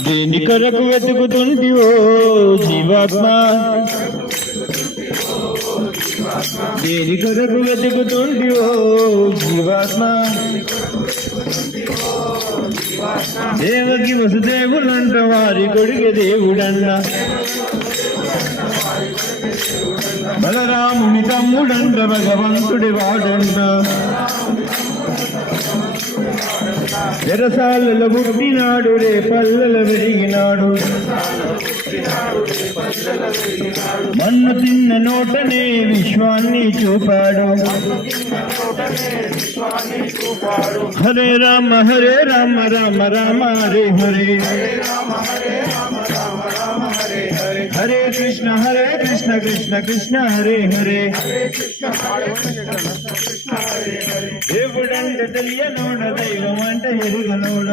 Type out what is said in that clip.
దేని కొరకు వెతుకుతుంటివో జీవాత్మ, దేని కొరకు వెతుకుతుంటివో జీవాత్మ. దేవకి వసుదేవులంట వారి కొడుకు దేవుడన్న, బలరాముని తమ్ముడంట భగవంతుడి వాడంట. చెరసాలలో పుట్టినాడు రే పల్లెల పెరిగినాడు, మన్ను తిన్న నోటనే విశ్వాన్ని చూపాడు. హరే రామ రామ రామ హరే హరే, హరే కృష్ణ కృష్ణ కృష్ణ హరే హరే. దేవుడంటే తెలియనోడ, దైవం అంటే ఎరుగనోడ.